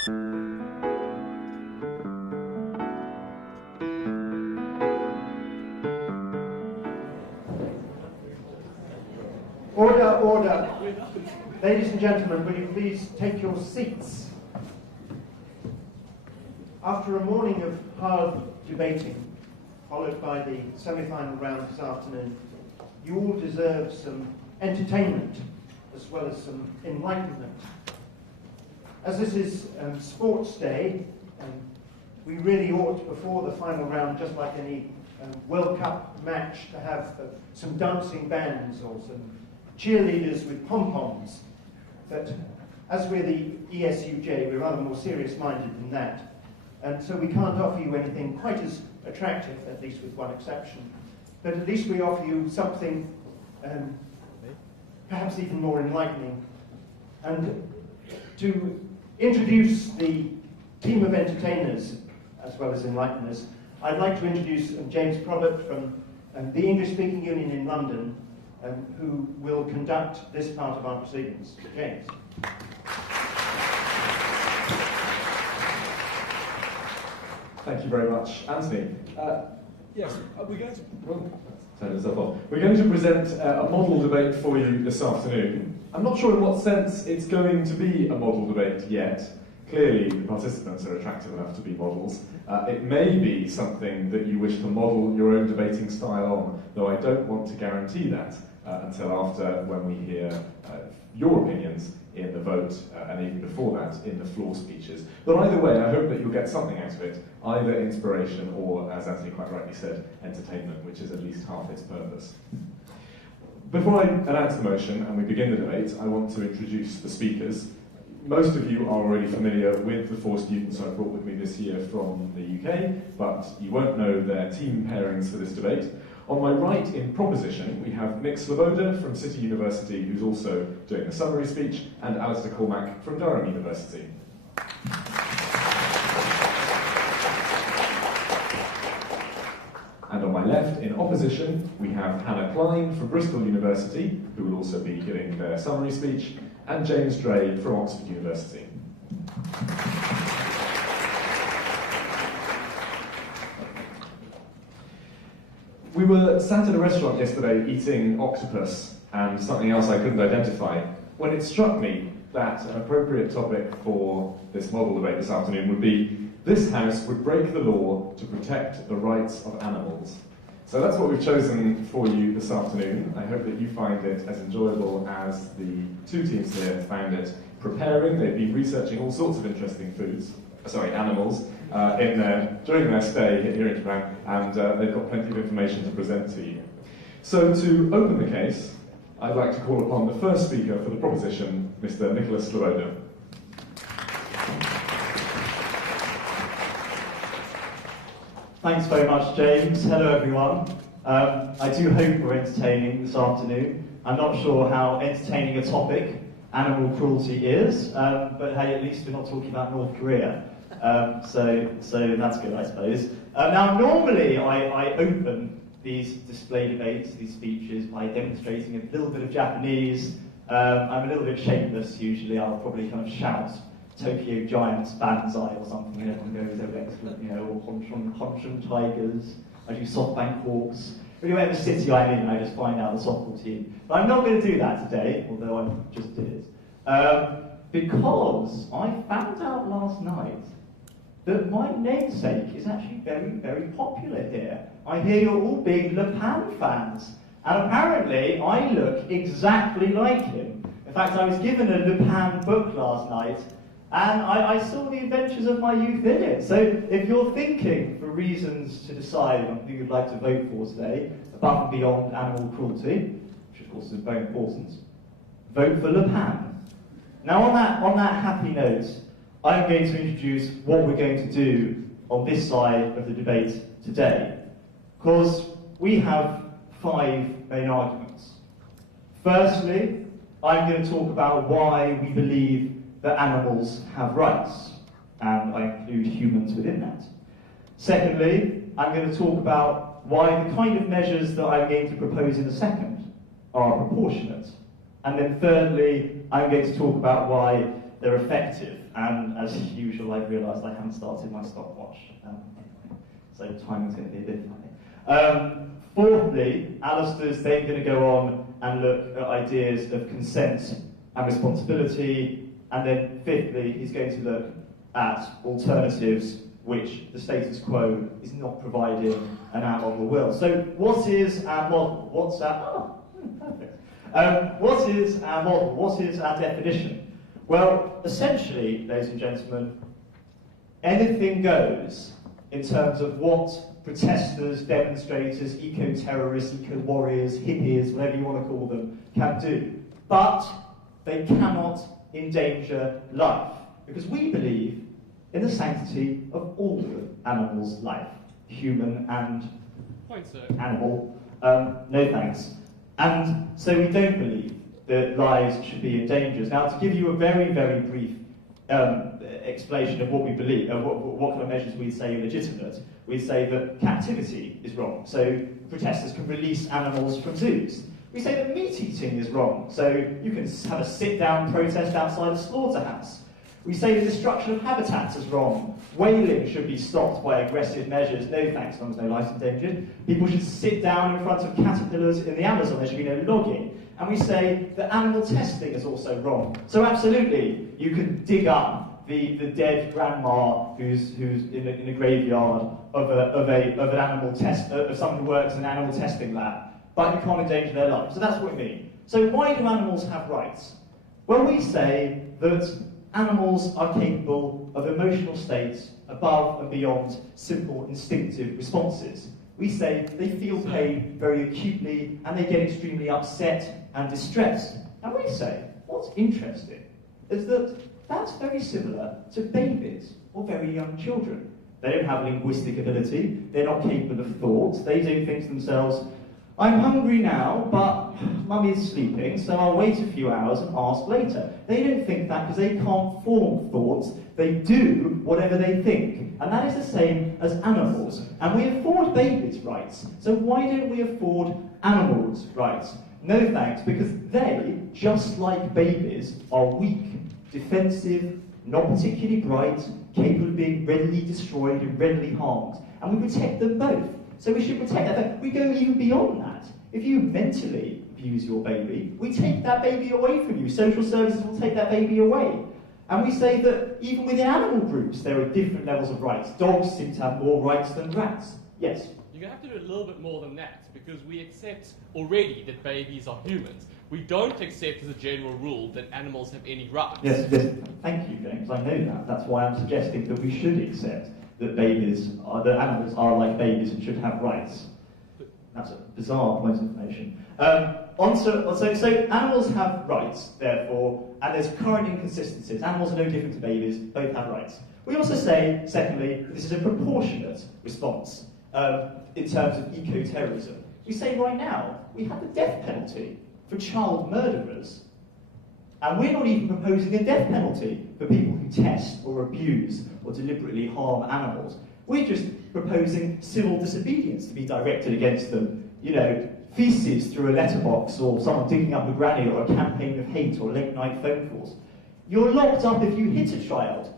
Order, order. Ladies and gentlemen, will you please take your seats? After a morning of hard debating, followed by the semi-final round this afternoon, you all deserve some entertainment as well as some enlightenment. As this is Sports Day, we really ought, before the final round, just like any World Cup match, to have some dancing bands or some cheerleaders with pom-poms. But as we're the ESUJ, we're rather more serious-minded than that. And so we can't offer you anything quite as attractive, at least with one exception. But at least we offer you something perhaps even more enlightening. And to introduce the team of entertainers, as well as enlighteners, I'd like to introduce James Probert from the English-speaking Union in London, who will conduct this part of our proceedings. James. Thank you very much, Anthony. Yes, we're going to turn this off. We're going to present a model debate for you this afternoon. I'm not sure in what sense it's going to be a model debate yet. Clearly, the participants are attractive enough to be models. It may be something that you wish to model your own debating style on, though I don't want to guarantee that until after, when we hear your opinions in the vote, and even before that, in the floor speeches. But either way, I hope that you'll get something out of it, either inspiration or, as Anthony quite rightly said, entertainment, which is at least half its purpose. Before I announce the motion and we begin the debate, I want to introduce the speakers. Most of you are already familiar with the 4 students I've brought with me this year from the UK, but you won't know their team pairings for this debate. On my right, in proposition, we have Nick Sloboda from City University, who's also doing a summary speech, and Alistair Cormack from Durham University. And on my left, in opposition, we have Hannah Klein from Bristol University, who will also be giving their summary speech, and James Dray from Oxford University. We were sat at a restaurant yesterday eating octopus and something else I couldn't identify, when it struck me that an appropriate topic for this model debate this afternoon would be, this House would break the law to protect the rights of animals. So that's what we've chosen for you this afternoon. I hope that you find it as enjoyable as the 2 teams here found it preparing. They've been researching all sorts of interesting animals, during their stay here in Japan, and they've got plenty of information to present to you. So to open the case, I'd like to call upon the first speaker for the proposition, Mr. Nicholas Sloboda. Thanks very much, James. Hello, everyone. I do hope we're entertaining this afternoon. I'm not sure how entertaining a topic animal cruelty is, but hey, at least we're not talking about North Korea. So that's good, I suppose. Now, normally I open these display debates, these speeches, by demonstrating a little bit of Japanese. I'm a little bit shameless usually. I'll probably kind of shout Tokyo Giants Banzai or something, and everyone goes, oh, excellent, or Honshin Tigers. I do SoftBank Hawks. Really, whatever city I'm in, I just find out the softball team. But I'm not going to do that today, although I just did it. Because I found out last night that my namesake is actually very, very popular here. I hear you're all big Le Pen fans, and apparently I look exactly like him. In fact, I was given a Le Pen book last night, and I saw the adventures of my youth in it. So if you're thinking for reasons to decide on who you'd like to vote for today, above and beyond animal cruelty, which of course is very important, vote for Le Pen. Now on that happy note, I'm going to introduce what we're going to do on this side of the debate today. Because we have 5 main arguments. Firstly, I'm going to talk about why we believe that animals have rights, and I include humans within that. Secondly, I'm going to talk about why the kind of measures that I'm going to propose in a second are proportionate. And then thirdly, I'm going to talk about why they're effective. And as usual, I've realised I haven't started my stopwatch. So timing's going to be a bit funny. Fourthly, Alistair's then going to go on and look at ideas of consent and responsibility. And then fifthly, he's going to look at alternatives which the status quo is not providing an our model will. So what is our model? What's our... perfect. What is our model? What is our definition? Well, essentially, ladies and gentlemen, anything goes in terms of what protesters, demonstrators, eco-terrorists, eco-warriors, hippies, whatever you want to call them, can do. But they cannot endanger life, because we believe in the sanctity of all animals' life, human and animal. No thanks. And so we don't believe that lives should be endangered. Now, to give you a very, very brief explanation of what we believe, what kind of measures we say are legitimate, we say that captivity is wrong, so protesters can release animals from zoos. We say that meat eating is wrong, so you can have a sit-down protest outside a slaughterhouse. We say the destruction of habitats is wrong. Whaling should be stopped by aggressive measures. No thanks, as long as no life endangered. People should sit down in front of caterpillars in the Amazon. There should be no logging. And we say that animal testing is also wrong. So absolutely, you can dig up the dead grandma who's in a graveyard of an animal test of someone who works in an animal testing lab, but you can't endanger their life. So that's what we mean. So why do animals have rights? Well, we say that animals are capable of emotional states above and beyond simple instinctive responses. We say they feel pain very acutely and they get extremely upset and distressed. And we say, what's interesting is that that's very similar to babies or very young children. They don't have linguistic ability, they're not capable of thought, they don't think to themselves, I'm hungry now, but Mummy's sleeping, so I'll wait a few hours and ask later. They don't think that because they can't form thoughts. They do whatever they think. And that is the same as animals. And we afford babies rights. So why don't we afford animals rights? No thanks, because they, just like babies, are weak, defensive, not particularly bright, capable of being readily destroyed and readily harmed. And we protect them both. So we should protect that. We go even beyond that. If you mentally abuse your baby, we take that baby away from you. Social services will take that baby away. And we say that even within animal groups, there are different levels of rights. Dogs seem to have more rights than rats. Yes? You're going to have to do a little bit more than that, because we accept already that babies are humans. We don't accept as a general rule that animals have any rights. Yes, yes. Thank you, James. I know that. That's why I'm suggesting that we should accept that animals are like babies and should have rights. That's a bizarre point of information. So animals have rights, therefore, and there's current inconsistencies. Animals are no different to babies, both have rights. We also say, secondly, this is a proportionate response in terms of eco-terrorism. We say right now, we have the death penalty for child murderers, and we're not even proposing a death penalty for people who test or abuse or deliberately harm animals. We're just proposing civil disobedience to be directed against them. You know, feces through a letterbox, or someone digging up a granny, or a campaign of hate, or late night phone calls. You're locked up if you hit a child,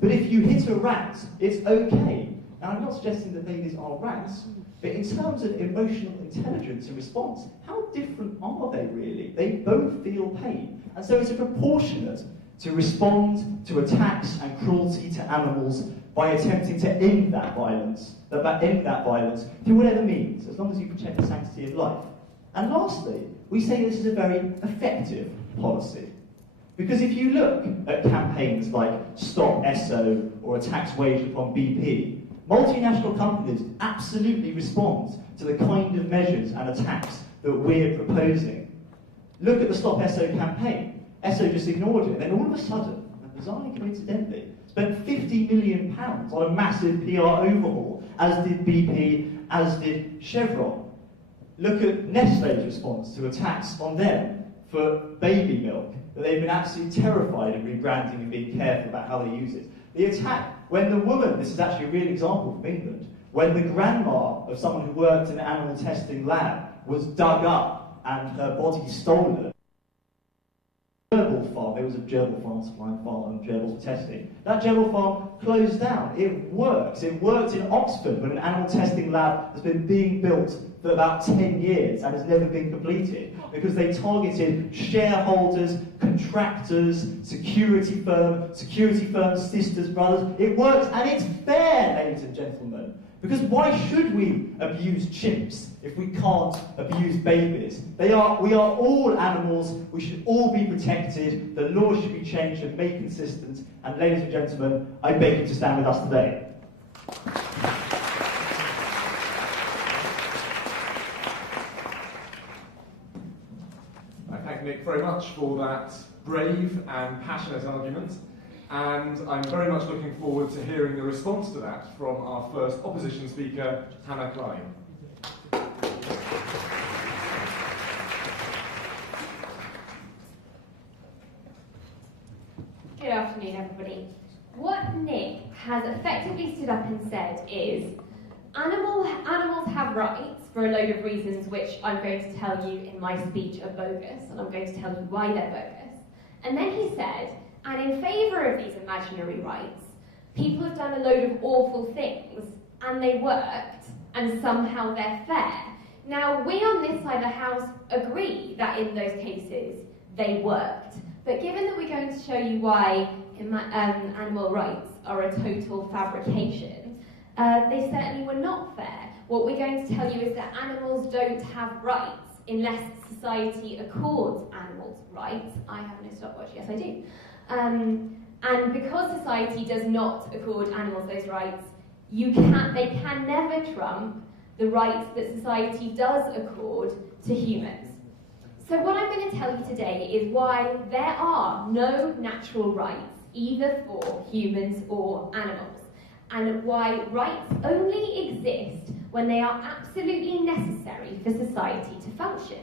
but if you hit a rat, it's okay. Now, I'm not suggesting that babies are rats, but in terms of emotional intelligence and response, how different are they really? They both feel pain. And so it's proportionate to respond to attacks and cruelty to animals by attempting to end that violence through whatever means, as long as you protect the sanctity of life. And lastly, we say this is a very effective policy. Because if you look at campaigns like Stop ESO or attacks waged upon BP, multinational companies absolutely respond to the kind of measures and attacks that we're proposing. Look at the Stop ESO campaign. ESO just ignored it, and then all of a sudden, and bizarrely coincidentally, spent £50 million on a massive PR overhaul, as did BP, as did Chevron. Look at Nestlé's response to attacks on them for baby milk, that they've been absolutely terrified of rebranding and being careful about how they use it. The attack when the woman, this is actually a real example from England, when the grandma of someone who worked in an animal testing lab was dug up and her body stolen, verbal farm. There was a gerbil farm supplying gerbils for testing. That gerbil farm closed down. It works. It worked in Oxford, but an animal testing lab has been being built for about 10 years and has never been completed because they targeted shareholders, contractors, security firms, sisters, brothers. It works and it's fair, ladies and gentlemen. Because why should we abuse chimps if we can't abuse babies? We are all animals, we should all be protected, the laws should be changed and made consistent, and ladies and gentlemen, I beg you to stand with us today. I thank Nick very much for that brave and passionate argument. And I'm very much looking forward to hearing the response to that from our first opposition speaker, Hannah Klein. Good afternoon, everybody. What Nick has effectively stood up and said is, animals have rights for a load of reasons which I'm going to tell you in my speech are bogus, and I'm going to tell you why they're bogus. And then he said, and in favour of these imaginary rights, people have done a load of awful things, and they worked, and somehow they're fair. Now, we on this side of the house agree that in those cases, they worked. But given that we're going to show you why animal rights are a total fabrication, they certainly were not fair. What we're going to tell you is that animals don't have rights unless society accords animals rights. I have no stopwatch, yes I do. And because society does not accord animals those rights, they can never trump the rights that society does accord to humans. So what I'm going to tell you today is why there are no natural rights either for humans or animals, and why rights only exist when they are absolutely necessary for society to function.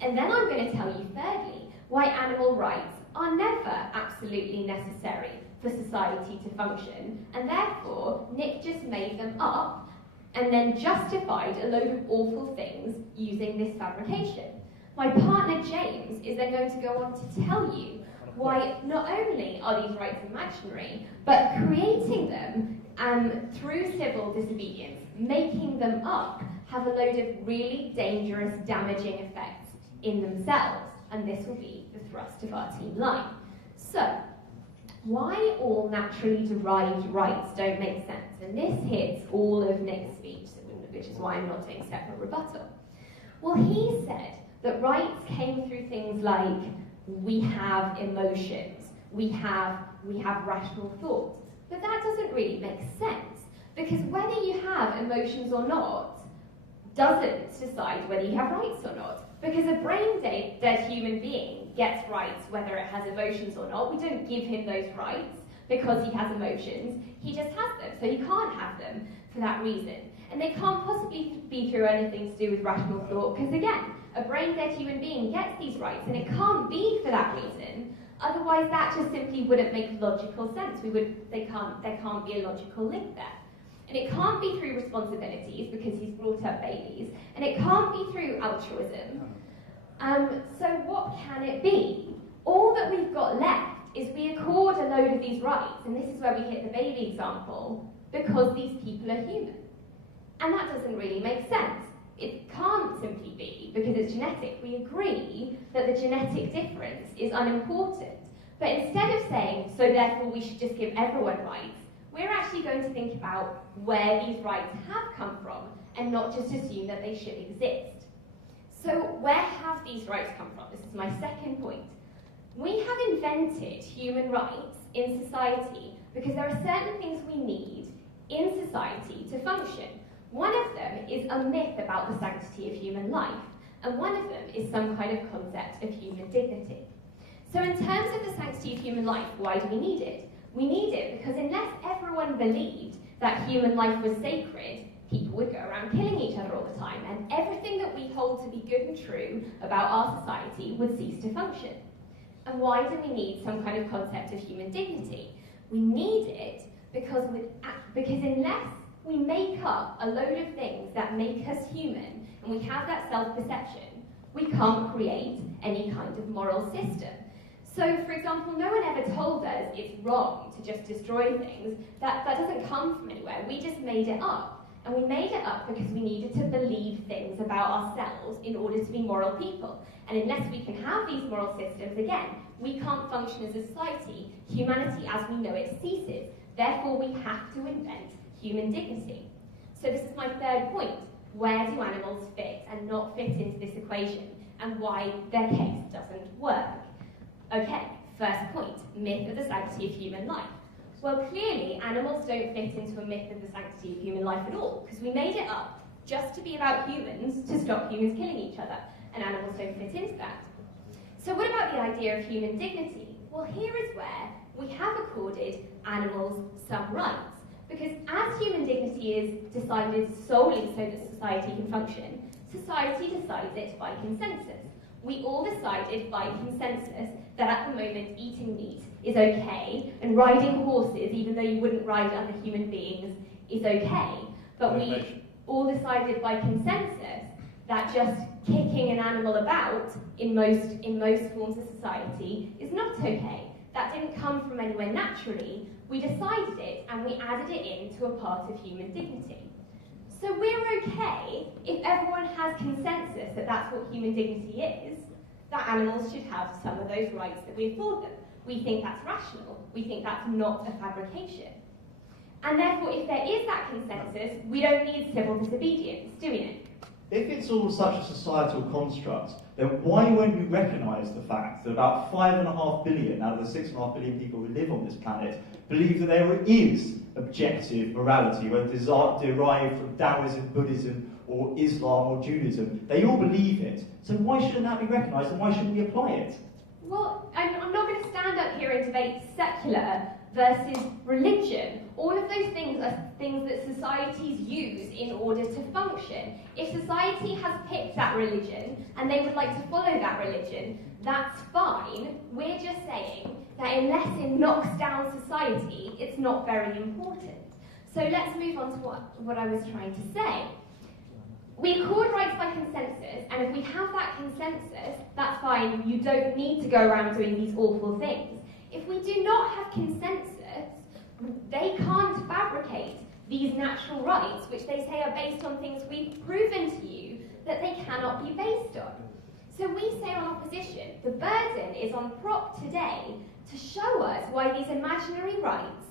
And then I'm going to tell you thirdly why animal rights are never absolutely necessary for society to function, and therefore Nick just made them up and then justified a load of awful things using this fabrication. My partner James is then going to go on to tell you why not only are these rights imaginary, but creating them through civil disobedience, making them up, have a load of really dangerous, damaging effects in themselves. And this will be the thrust of our team line. So, why all naturally derived rights don't make sense? And this hits all of Nick's speech, which is why I'm not doing separate rebuttal. Well, he said that rights came through things like, we have emotions, we have rational thoughts. But that doesn't really make sense, because whether you have emotions or not doesn't decide whether you have rights or not. Because a brain-dead human being gets rights whether it has emotions or not. We don't give him those rights because he has emotions. He just has them, so he can't have them for that reason. And they can't possibly be through anything to do with rational thought, because again, a brain-dead human being gets these rights, and it can't be for that reason. Otherwise, that just simply wouldn't make logical sense. There can't be a logical link there. And it can't be through responsibilities, because he's brought up babies, and it can't be through altruism. So what can it be? All that we've got left is we accord a load of these rights, and this is where we hit the baby example, because these people are human. And that doesn't really make sense. It can't simply be because it's genetic. We agree that the genetic difference is unimportant. But instead of saying, so therefore we should just give everyone rights, we're actually going to think about where these rights have come from and not just assume that they should exist. So where have these rights come from? This is my second point. We have invented human rights in society because there are certain things we need in society to function. One of them is a myth about the sanctity of human life, and one of them is some kind of concept of human dignity. So in terms of the sanctity of human life, why do we need it? We need it because unless everyone believed that human life was sacred, people would go around killing each other all the time, and everything that we hold to be good and true about our society would cease to function. And why do we need some kind of concept of human dignity? We need it because unless we make up a load of things that make us human, and we have that self-perception, we can't create any kind of moral system. So, for example, no one ever told us it's wrong to just destroy things. That doesn't come from anywhere. We just made it up. And we made it up because we needed to believe things about ourselves in order to be moral people. And unless we can have these moral systems, again, we can't function as a society. Humanity as we know it ceases. Therefore, we have to invent human dignity. So this is my third point. Where do animals fit and not fit into this equation, and why their case doesn't work? Okay, first point, myth of the sanctity of human life. Well, clearly, animals don't fit into a myth of the sanctity of human life at all, because we made it up just to be about humans, to stop humans killing each other, and animals don't fit into that. So what about the idea of human dignity? Well, here is where we have accorded animals some rights. Because as human dignity is decided solely so that society can function, society decides it by consensus. We all decided by consensus that at the moment eating meat is okay, and riding horses, even though you wouldn't ride other human beings, is okay. But we all decided by consensus that just kicking an animal about in most forms of society is not okay. That didn't come from anywhere naturally. We decided it and we added it into a part of human dignity. So we're okay if everyone has consensus that that's what human dignity is, that animals should have some of those rights that we afford them. We think that's rational. We think that's not a fabrication. And therefore, if there is that consensus, we don't need civil disobedience, do we, Nick? If it's all such a societal construct, then why won't you recognise the fact that about 5.5 billion out of the 6.5 billion people who live on this planet believe that there is objective morality, whether it's derived from Taoism, Buddhism, or Islam or Judaism? They all believe it. So why shouldn't that be recognised, and why shouldn't we apply it? Well, I'm not going to stand up here and debate secular versus religion. All of those things are things that societies use in order to function. If society has picked that religion and they would like to follow that religion, that's fine. We're just saying that unless it knocks down society, it's not very important. So let's move on to what I was trying to say. We accord rights by consensus, and if we have that consensus, that's fine. You don't need to go around doing these awful things. If we do not have consensus, they can't fabricate these natural rights, which they say are based on things we've proven to you that they cannot be based on. So we say on opposition, the burden is on Prop today to show us why these imaginary rights,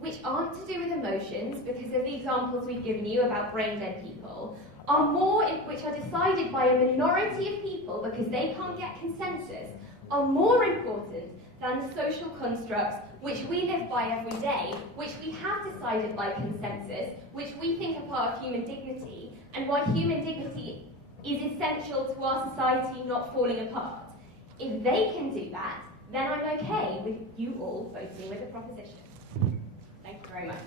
which aren't to do with emotions, because of the examples we've given you about brain-dead people, are more, which are decided by a minority of people because they can't get consensus, are more important than the social constructs which we live by every day, which we have decided by consensus, which we think are part of human dignity, and why human dignity is essential to our society not falling apart. If they can do that, then I'm okay with you all voting with the proposition. Thank you very much.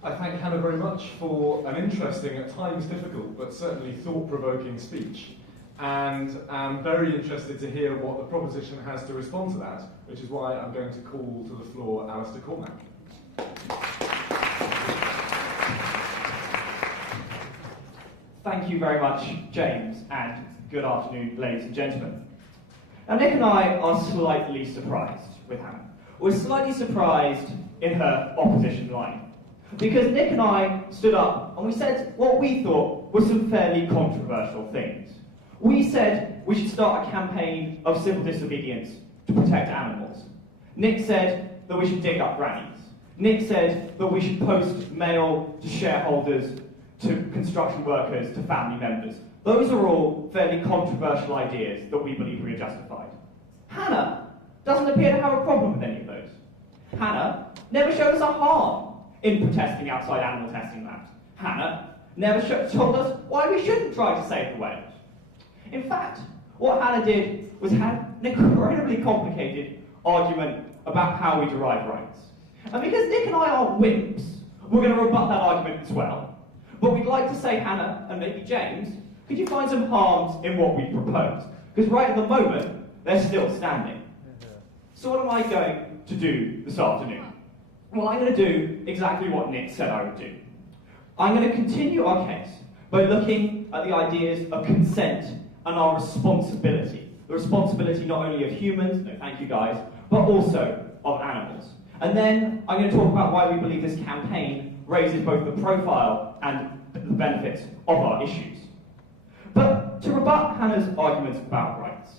I thank Hannah very much for an interesting, at times difficult, but certainly thought-provoking speech. And I'm very interested to hear what the proposition has to respond to that, which is why I'm going to call to the floor Alistair Cormack. Thank you very much, James, and good afternoon, ladies and gentlemen. Now, Nick and I are slightly surprised with Hannah. We're slightly surprised in her opposition line. Because Nick and I stood up and we said what we thought were some fairly controversial things. We said we should start a campaign of civil disobedience to protect animals. Nick said that we should dig up grannies. Nick said that we should post mail to shareholders, to construction workers, to family members. Those are all fairly controversial ideas that we believe we are justified. Hannah doesn't appear to have a problem with any of those. Hannah never showed us a harm in protesting outside animal testing labs. Hannah never told us why we shouldn't try to save the whales. In fact, what Hannah did was have an incredibly complicated argument about how we derive rights. And because Nick and I are wimps, we're going to rebut that argument as well. But we'd like to say, Hannah, and maybe James, could you find some harms in what we propose? Because right at the moment, they're still standing. So what am I going to do this afternoon? Well, I'm going to do exactly what Nick said I would do. I'm going to continue our case by looking at the ideas of consent and our responsibility. The responsibility not only of humans, no thank you guys, but also of animals. And then I'm going to talk about why we believe this campaign raises both the profile and the benefits of our issues. But to rebut Hannah's arguments about rights,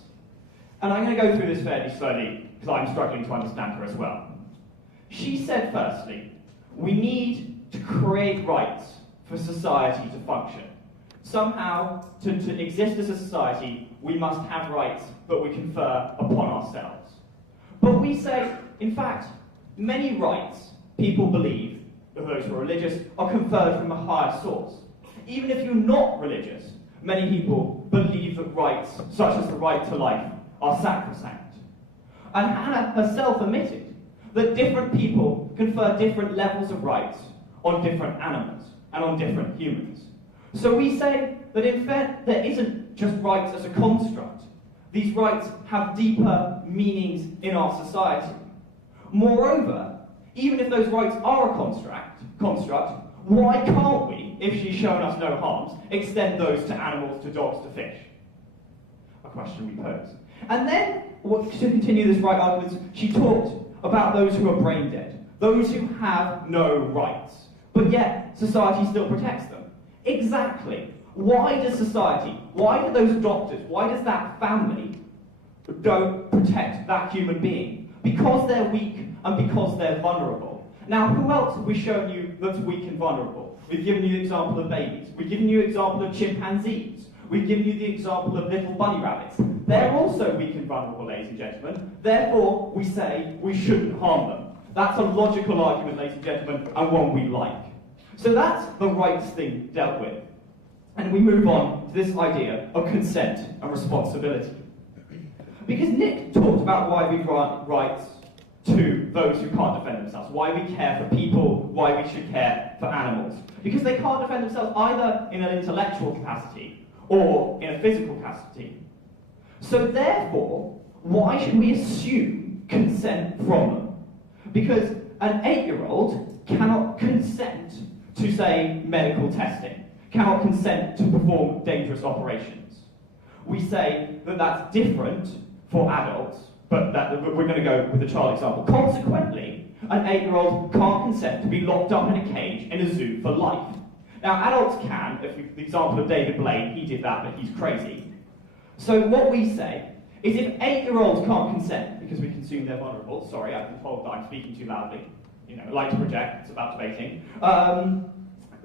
and I'm going to go through this fairly slowly because I'm struggling to understand her as well. She said, firstly, we need to create rights for society to function. Somehow, to exist as a society, we must have rights that we confer upon ourselves. But we say, in fact, many rights, people believe, those who are religious, are conferred from a higher source. Even if you're not religious, many people believe that rights, such as the right to life, are sacrosanct. And Hannah herself admitted that different people confer different levels of rights on different animals and on different humans. So we say that in fact there isn't just rights as a construct. These rights have deeper meanings in our society. Moreover, even if those rights are a construct, why can't we, if she's shown us no harms, extend those to animals, to dogs, to fish? A question we pose. And then, to continue this right argument, she talked about those who are brain dead, those who have no rights, but yet society still protects them. Exactly. Why does society, why do those doctors, why does that family don't protect that human being? Because they're weak and because they're vulnerable. Now, who else have we shown you that's weak and vulnerable? We've given you the example of babies. We've given you the example of chimpanzees. We've given you the example of little bunny rabbits. They're also weak and vulnerable, ladies and gentlemen. Therefore, we say we shouldn't harm them. That's a logical argument, ladies and gentlemen, and one we like. So that's the rights thing dealt with. And we move on to this idea of consent and responsibility. Because Nick talked about why we grant rights to those who can't defend themselves, why we care for people, why we should care for animals. Because they can't defend themselves either in an intellectual capacity or in a physical capacity. So therefore, why should we assume consent from them? Because an 8-year-old cannot consent to, say, medical testing, cannot consent to perform dangerous operations. We say that that's different for adults, but that we're going to go with the child example. Consequently, an 8-year-old can't consent to be locked up in a cage in a zoo for life. Now, adults can. The example of David Blaine, he did that, but he's crazy. So what we say is if 8-year-olds can't consent because we consume they're vulnerable, sorry, I've been told that I'm speaking too loudly, I like to project, it's about debating,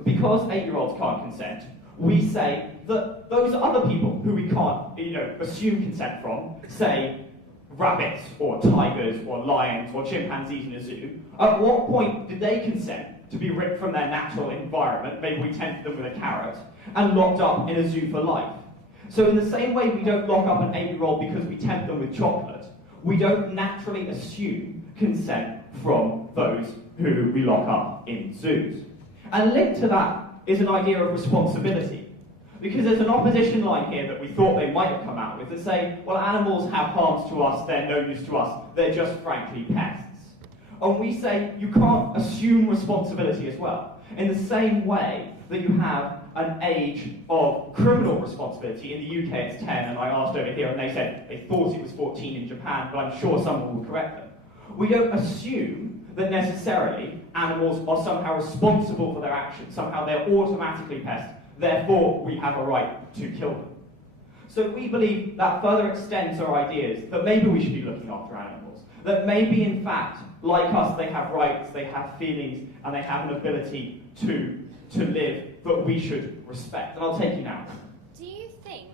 because 8-year-olds can't consent, we say that those other people who we can't, assume consent from, say, rabbits or tigers or lions or chimpanzees in a zoo, at what point did they consent to be ripped from their natural environment, maybe we tempted them with a carrot, and locked up in a zoo for life? So in the same way we don't lock up an 8-year-old because we tempt them with chocolate, we don't naturally assume consent from those who we lock up in zoos. And linked to that is an idea of responsibility. Because there's an opposition line here that we thought they might have come out with that say, well, animals have harms to us, they're no use to us, they're just frankly pests. And we say you can't assume responsibility as well. In the same way that you have an age of criminal responsibility. In the UK it's 10, and I asked over here and they said they thought it was 14 in Japan, but I'm sure someone will correct them. We don't assume that necessarily animals are somehow responsible for their actions, somehow they're automatically pests, therefore we have a right to kill them. So we believe that further extends our ideas that maybe we should be looking after animals, that maybe in fact, like us, they have rights, they have feelings, and they have an ability to live that we should respect. And I'll take you now. Do you think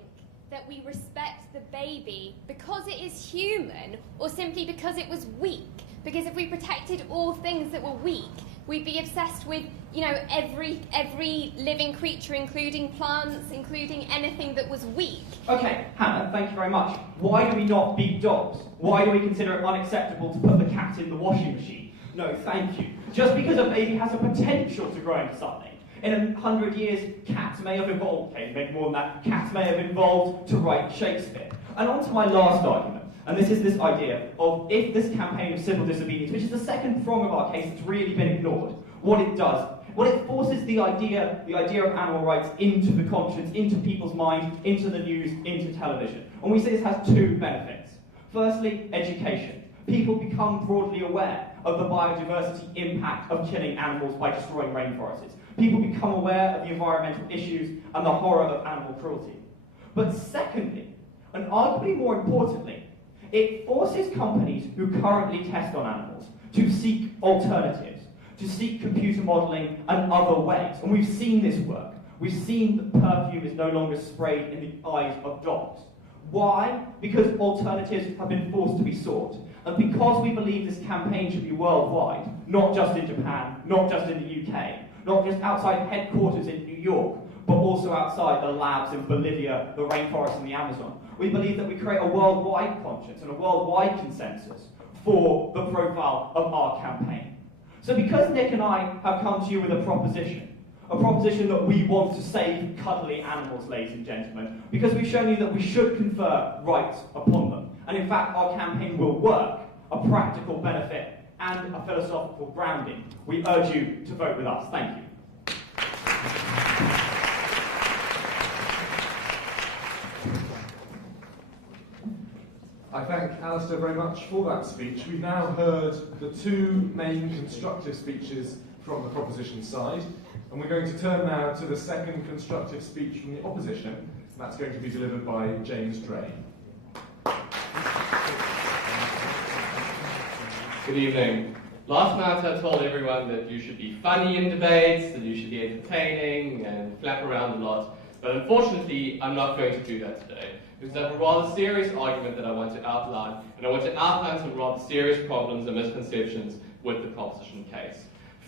that we respect the baby because it is human, or simply because it was weak? Because if we protected all things that were weak, we'd be obsessed with, every living creature, including plants, including anything that was weak. Okay, Hannah, thank you very much. Why do we not beat dogs? Why do we consider it unacceptable to put the cat in the washing machine? No, thank you. Just because a baby has a potential to grow into something. In 100 years, cats may have evolved, okay, maybe more than that, cats may have evolved to write Shakespeare. And on to my last argument, and this is this idea of if this campaign of civil disobedience, which is the second prong of our case that's really been ignored, what it does Well, it forces the idea of animal rights into the conscience, into people's minds, into the news, into television. And we see this has two benefits. Firstly, education. People become broadly aware of the biodiversity impact of killing animals by destroying rainforests. People become aware of the environmental issues and the horror of animal cruelty. But secondly, and arguably more importantly, it forces companies who currently test on animals to seek alternatives, to seek computer modelling and other ways. And we've seen this work. We've seen that perfume is no longer sprayed in the eyes of dogs. Why? Because alternatives have been forced to be sought. And because we believe this campaign should be worldwide, not just in Japan, not just in the UK, not just outside headquarters in New York, but also outside the labs in Bolivia, the rainforest and the Amazon, we believe that we create a worldwide conscience and a worldwide consensus for the profile of our campaign. So because Nick and I have come to you with a proposition that we want to save cuddly animals, ladies and gentlemen, because we've shown you that we should confer rights upon them. And in fact, our campaign will work, a practical benefit and a philosophical grounding. We urge you to vote with us. Thank you. I thank Alistair very much for that speech. We've now heard the two main constructive speeches from the proposition side, and we're going to turn now to the second constructive speech from the opposition, and that's going to be delivered by James Drain. Good evening. Last night I told everyone that you should be funny in debates, that you should be entertaining and flap around a lot, but unfortunately I'm not going to do that today, because I have a rather serious argument that I want to outline, and I want to outline some rather serious problems and misconceptions with the proposition case.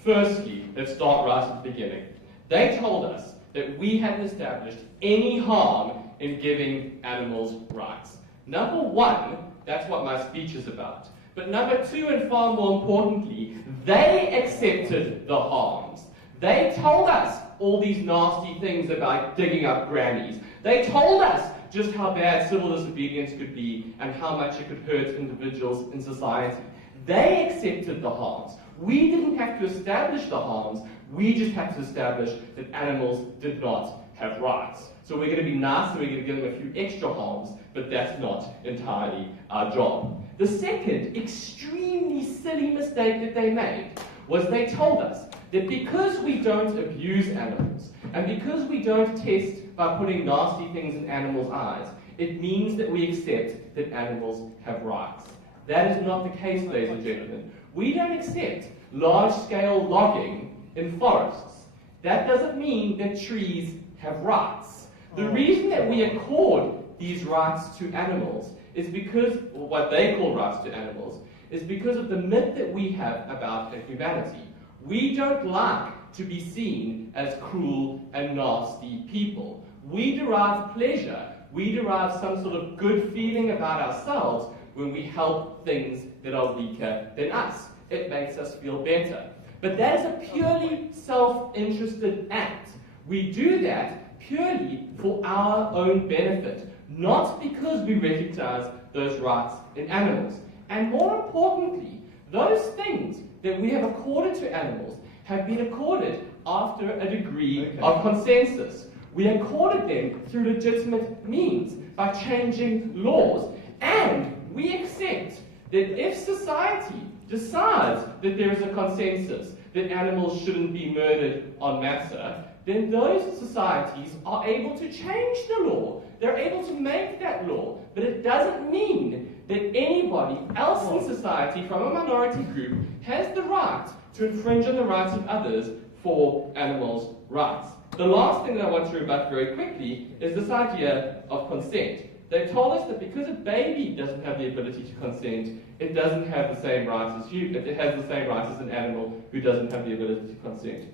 Firstly, let's start right at the beginning. They told us that we hadn't established any harm in giving animals rights. Number one, that's what my speech is about. But number two, and far more importantly, they accepted the harms. They told us all these nasty things about digging up grannies. They told us just how bad civil disobedience could be and how much it could hurt individuals in society. They accepted the harms. We didn't have to establish the harms, we just had to establish that animals did not have rights. So we're going to be nice and we're going to give them a few extra harms, but that's not entirely our job. The second extremely silly mistake that they made was they told us that because we don't abuse animals, and because we don't test by putting nasty things in animals' eyes, it means that we accept that animals have rights. That is not the case, ladies and gentlemen. We don't accept large-scale logging in forests. That doesn't mean that trees have rights. The reason that we accord these rights to animals is because, or what they call rights to animals, is because of the myth that we have about humanity. We don't like to be seen as cruel and nasty people. We derive pleasure, we derive some sort of good feeling about ourselves when we help things that are weaker than us. It makes us feel better. But that is a purely self-interested act. We do that purely for our own benefit, not because we recognize those rights in animals. And more importantly, those things that we have accorded to animals have been accorded after a degree of consensus. We accorded them through legitimate means, by changing laws. And we accept that if society decides that there is a consensus that animals shouldn't be murdered en masse, then those societies are able to change the law. They're able to make that law. But it doesn't mean that anybody else in society from a minority group has the right to infringe on the rights of others for animals' rights. The last thing that I want to rebut very quickly is this idea of consent. They told us that because a baby doesn't have the ability to consent, it doesn't have the same rights as humans. It has the same rights as an animal who doesn't have the ability to consent.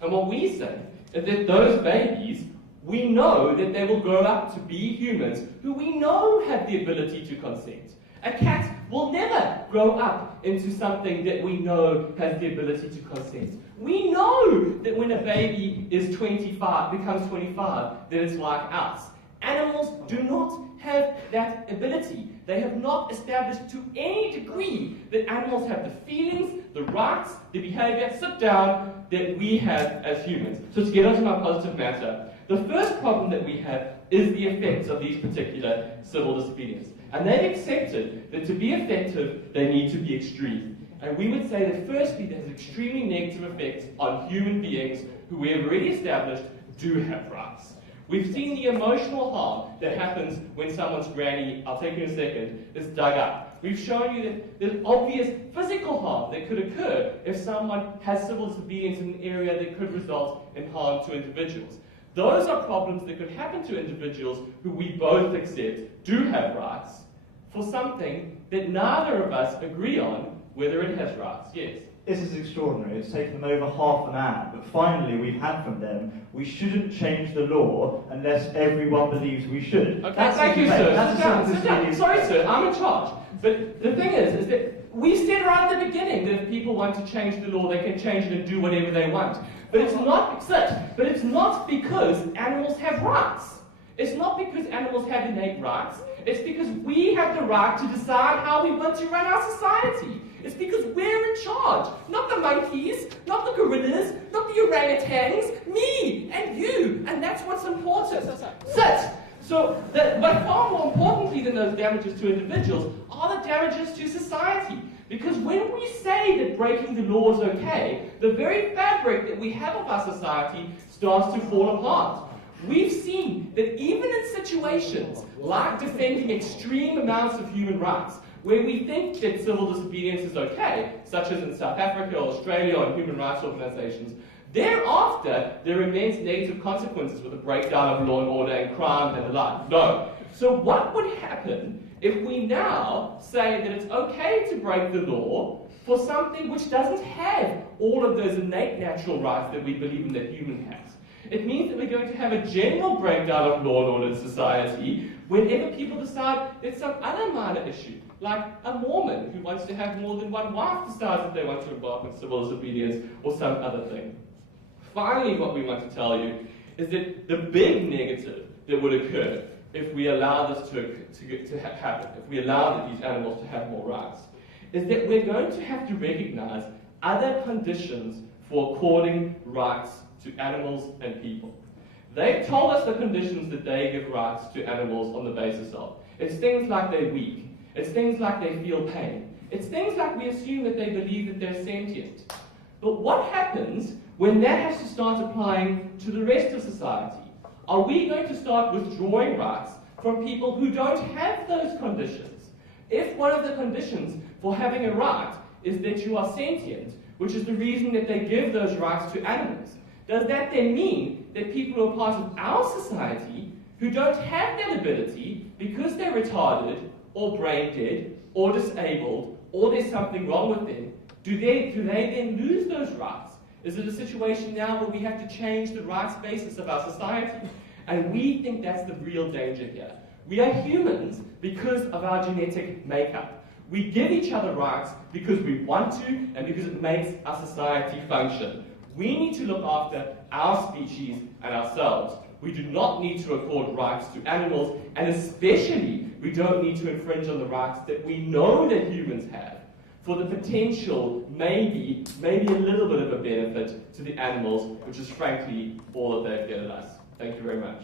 And what we say is that those babies, we know that they will grow up to be humans who we know have the ability to consent. A cat will never grow up into something that we know has the ability to consent. We know that when a baby is becomes 25, that it's like us. Animals do not have that ability. They have not established to any degree that animals have the feelings, the rights, the behavior, sit down, that we have as humans. So to get onto my positive matter, the first problem that we have is the effects of these particular civil disobedience. And they've accepted that to be effective, they need to be extreme. And we would say that firstly, there's extremely negative effects on human beings who we have already established do have rights. We've seen the emotional harm that happens when someone's granny, I'll take you in a second, is dug up. We've shown you that there's obvious physical harm that could occur if someone has civil disobedience in an area that could result in harm to individuals. Those are problems that could happen to individuals who we both accept do have rights for something that neither of us agree on whether it has rights. Yes? This is extraordinary. It's taken them over half an hour, but finally we've had from them, we shouldn't change the law unless everyone believes we should. Okay, That's thank you, sir. Sit down. really... Sorry, sir, I'm in charge. But the thing is that we said right at the beginning that if people want to change the law, they can change it and do whatever they want. But it's not because animals have rights. It's not because animals have innate rights. It's because we have the right to decide how we want to run our society. It's because we're in charge. Not the monkeys, not the gorillas, not the orangutans, me and you. And that's what's important. Sit. But far more importantly than those damages to individuals are the damages to society. Because when we say that breaking the law is okay, the very fabric that we have of our society starts to fall apart. We've seen that even in situations like defending extreme amounts of human rights, where we think that civil disobedience is okay, such as in South Africa or Australia or in human rights organizations, thereafter there are immense negative consequences with the breakdown of law and order and crime and the like. No. So what would happen if we now say that it's okay to break the law for something which doesn't have all of those innate natural rights that we believe in that human has? It means that we're going to have a general breakdown of law and order in society whenever people decide that some other minor issue, like a Mormon who wants to have more than one wife, decides that they want to embark on civil disobedience or some other thing. Finally, what we want to tell you is that the big negative that would occur if we allow this to happen, if we allow these animals to have more rights, is that we're going to have to recognize other conditions for according rights to animals and people. They've told us the conditions that they give rights to animals on the basis of. It's things like they're weak. It's things like they feel pain. It's things like we assume that they believe that they're sentient. But what happens when that has to start applying to the rest of society? Are we going to start withdrawing rights from people who don't have those conditions? If one of the conditions for having a right is that you are sentient, which is the reason that they give those rights to animals, does that then mean that people who are part of our society who don't have that ability because they're retarded or brain dead or disabled or there's something wrong with them, do they then lose those rights? Is it a situation now where we have to change the rights basis of our society? And we think that's the real danger here. We are humans because of our genetic makeup. We give each other rights because we want to and because it makes our society function. We need to look after our species and ourselves. We do not need to accord rights to animals, and especially we don't need to infringe on the rights that we know that humans have for the potential, maybe a little bit of a benefit to the animals, which is frankly all that they've given us. Thank you very much.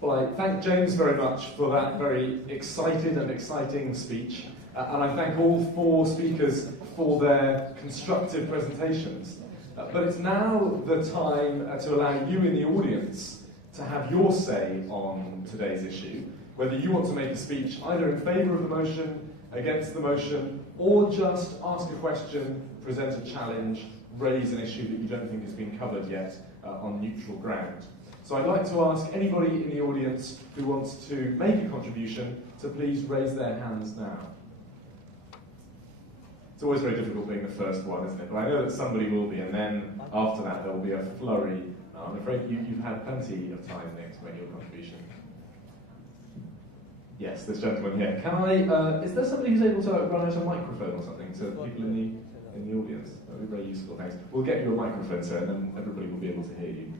Well, I thank James very much for that very excited and exciting speech, and I thank all four speakers for their constructive presentations. But it's now the time to allow you in the audience to have your say on today's issue, whether you want to make a speech either in favour of the motion, against the motion, or just ask a question, present a challenge, raise an issue that you don't think has been covered yet on neutral ground. So I'd like to ask anybody in the audience who wants to make a contribution to please raise their hands now. It's always very difficult being the first one, isn't it? But I know that somebody will be, and then after that there will be a flurry. I'm afraid you've had plenty of time, Nick, to make your contribution. Yes, this gentleman here. Can I, is there somebody who's able to run out a microphone or something to people in the... in the audience? That would be very useful, thanks. We'll get you a microphone, sir, and then everybody will be able to hear you.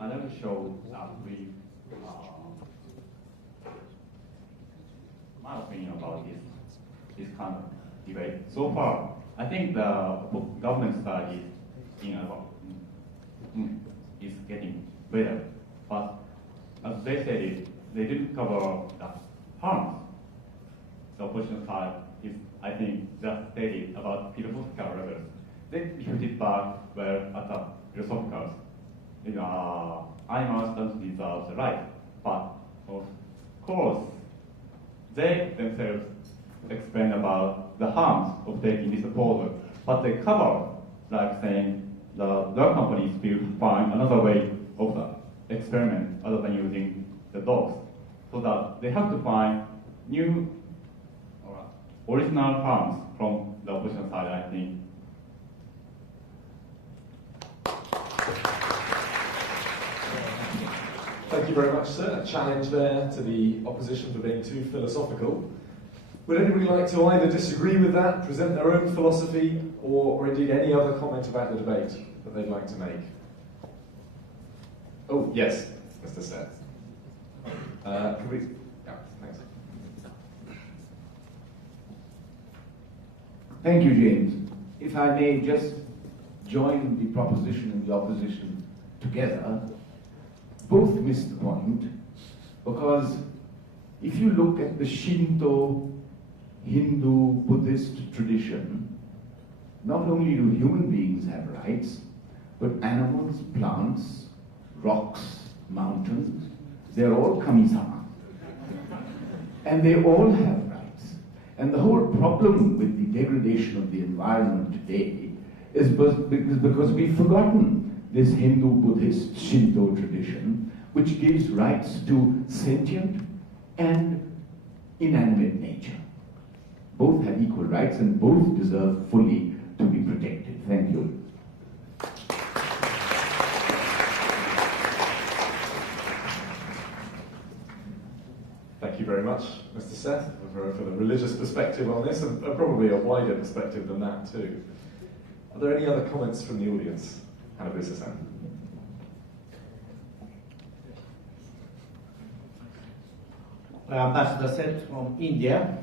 I never showed brief my opinion about this kind of debate. So far, I think the government studies is getting better, but as they said it, they didn't cover the harms. The opposition side is, I think, just stated about philosophical levels. They disputed back were at the philosophicals. Animals don't deserve the right, but of course, they themselves explain about the harms of taking this approach, but they cover, like saying, the companies will find another way of the experiment other than using the dogs, so that they have to find new original harms from the opposition side, I think. Thank you very much, sir. A challenge there to the opposition for being too philosophical. Would anybody like to either disagree with that, present their own philosophy, or indeed any other comment about the debate that they'd like to make? Oh, yes, Mr. Seth. Can we... Yeah, thanks. Thank you, James. If I may just join the proposition and the opposition together, both miss the point, because if you look at the Shinto, Hindu, Buddhist tradition, not only do human beings have rights, but animals, plants, rocks, mountains, they're all kami-sama. And they all have rights. And the whole problem with the degradation of the environment today is because we've forgotten this Hindu, Buddhist, Shinto tradition, which gives rights to sentient and inanimate nature. Both have equal rights and both deserve fully to be protected. Thank you. Thank you very much, Mr. Seth, for the religious perspective on this, and probably a wider perspective than that too. Are there any other comments from the audience? Hanabusa-san. Ambassador Seth from India.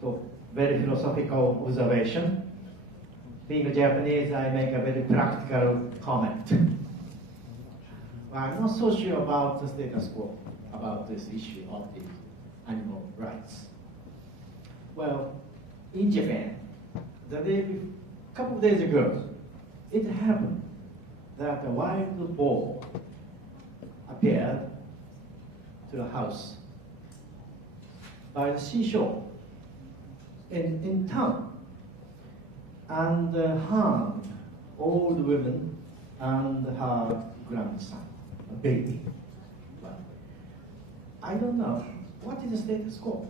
So, very philosophical observation. Being a Japanese, I make a very practical comment. I'm not so sure about the status quo about this issue of the animal rights. Well, in Japan, a couple of days ago, it happened that a wild boar appeared to the house by the seashore in town and harmed old women and her grandson, a baby. But I don't know what is the status quo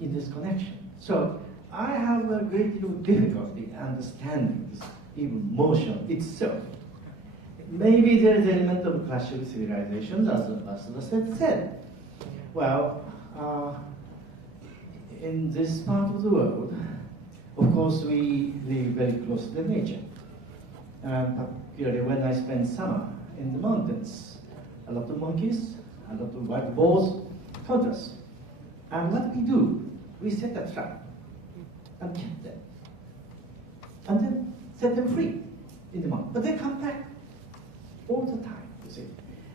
in this connection. So I have a great deal of difficulty understanding this emotion itself. Maybe there is an element of clash of civilizations, as the ambassador said. Well, in this part of the world, of course, we live very close to nature. Particularly when I spend summer in the mountains, a lot of monkeys, a lot of wild boars hunt us. And what we do, we set a trap and catch them, and then set them free in the mountain. But they come back all the time, you see.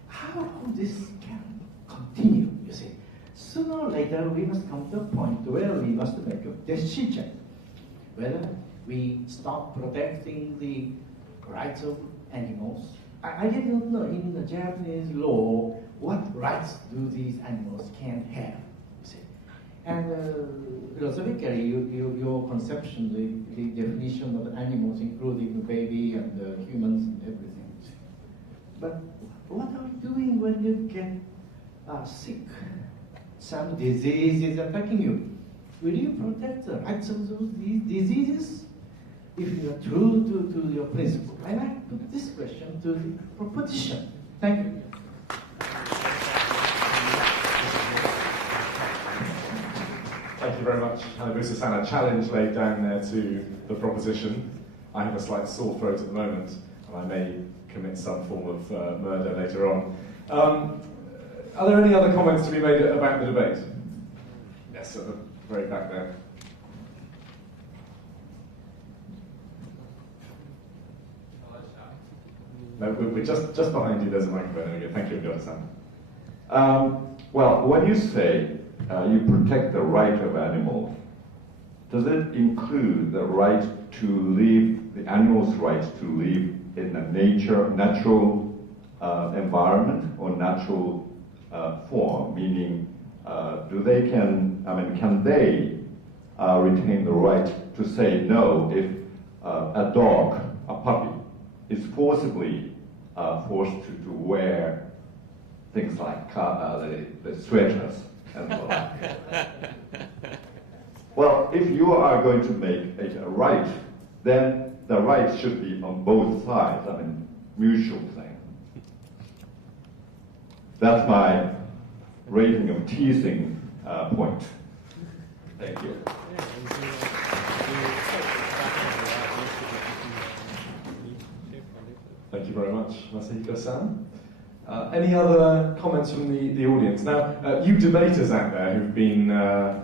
How this can continue, you see? Sooner or later, we must come to a point where we must make a decision whether we stop protecting the rights of animals. I didn't know in the Japanese law what rights do these animals can have, you see. And philosophically, your conception, the definition of animals, including the baby and the humans and everything. But what are we doing when you get sick? Some disease is attacking you. will you protect the rights of those diseases if you are true to your principle? And I put this question to the proposition. Thank you. Thank you very much, Hanabusa-san. A challenge laid down there to the proposition. I have a slight sore throat at the moment, and I may commit some form of murder later on. Are there any other comments to be made about the debate? Yes, at the very back there. No, we're just behind you. There's a microphone. There we go. Thank you, Sam. Well, when you say you protect the right of animals, does it include the right to live, the animal's right to live in a natural environment or natural form? Meaning, can they retain the right to say no if a dog, a puppy, is forcibly forced to wear things like the sweaters and so on? Well, if you are going to make it a right, then the right should be on both sides, mutual thing. That's my rating of teasing point. Thank you. Thank you very much, Masahiko-san. Any other comments from the audience? Now, you debaters out there who've been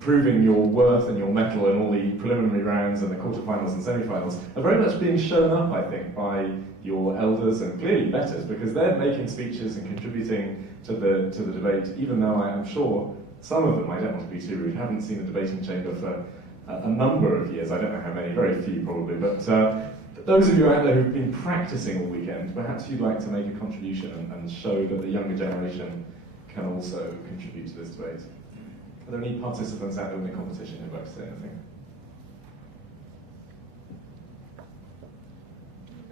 proving your worth and your mettle in all the preliminary rounds and the quarterfinals and semi-finals are very much being shown up, I think, by your elders and clearly betters, because they're making speeches and contributing to the debate, even though I am sure some of them, I don't want to be too rude, haven't seen a debating chamber for a number of years. I don't know how many, very few probably, but those of you out there who've been practicing all weekend, perhaps you'd like to make a contribution and show that the younger generation can also contribute to this debate. Are there any participants out there in the competition who'd like to say anything?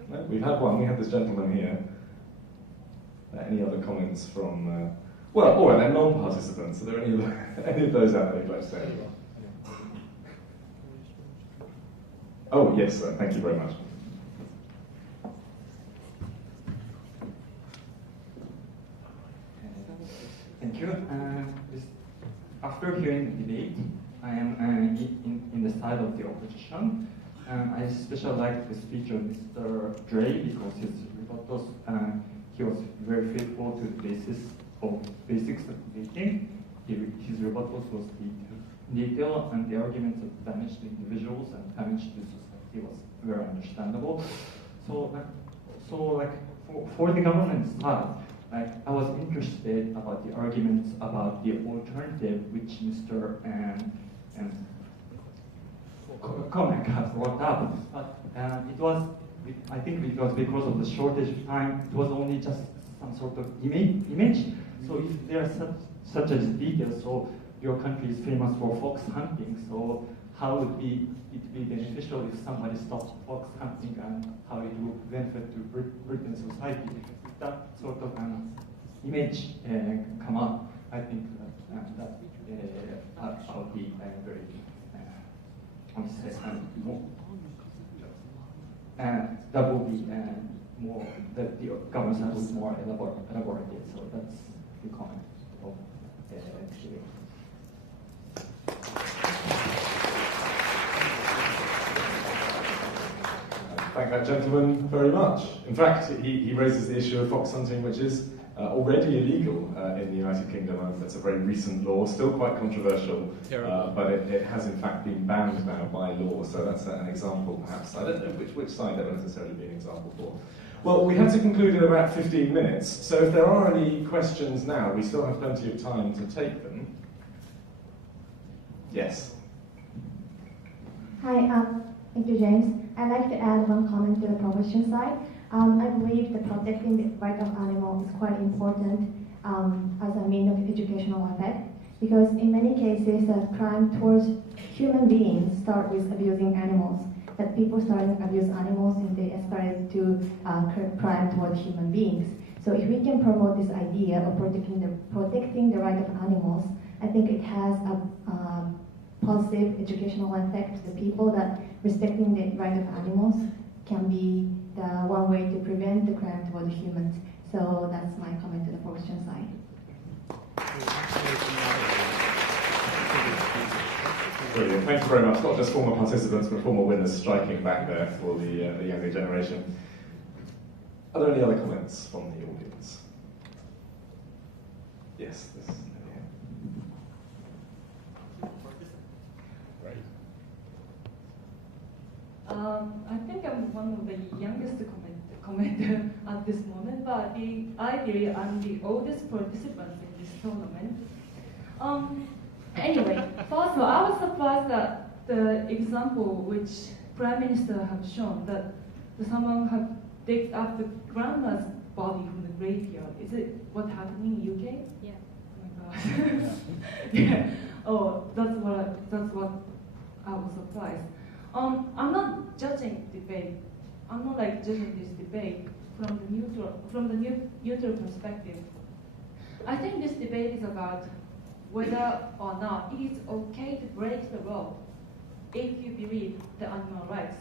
No, we've had one. We had this gentleman here. Any other comments from... or they're non-participants. Are there any of those out there who'd like to say anything? Oh, yes, sir. Thank you very much. Thank you. After hearing the debate, I am in the side of the opposition. I especially like the speech of Mr. Dre because his rebuttals, he was very faithful to the basics of debating. His rebuttals was detailed, and the arguments of damage to individuals and damage to society was very understandable. So for the government side, I was interested about the arguments about the alternative which Mr. Comic has brought up. But I think it was because of the shortage of time, it was only just some sort of image. So if there are such as details, so your country is famous for fox hunting, so how would it be beneficial if somebody stops fox hunting, and how it would benefit to Britain society? If that sort of image come up, I think I'll be very that will be more, that the government side will be more elaborated. So that's the comment of Thank that gentleman very much. In fact, he raises the issue of fox hunting, which is already illegal in the United Kingdom. That's a very recent law, still quite controversial, but it has in fact been banned now by law, so that's an example perhaps. I don't know which side that would necessarily be an example for. Well, we have to conclude in about 15 minutes, so if there are any questions now, we still have plenty of time to take them. Yes? Hi, thank you, James. I'd like to add one comment to the proposition side. I believe that protecting the right of animals is quite important as a means of educational effect, because in many cases, crime towards human beings start with abusing animals. That people starting to abuse animals and they escalate to crime towards human beings. So if we can promote this idea of protecting the right of animals, I think it has a positive educational effect to the people that respecting the right of animals can be the one way to prevent the crime toward humans. So that's my comment to the proposition side. Brilliant, thank you very much. Not just former participants, but former winners striking back there for the younger generation. Are there any other comments from the audience? Yes, this is Great. I think I'm one of the youngest commenter at this moment, but I believe I'm the oldest participant in this tournament. Anyway, first of all, I was surprised at the example which Prime Minister have shown that someone have digged up the grandma's body from the graveyard. Is it what happened in the UK? Yeah. Oh my gosh. Yeah. Oh, that's what I was surprised. I'm not judging debate. I'm not like judging this debate from the neutral perspective. I think this debate is about whether or not it is okay to break the law if you believe the animal rights.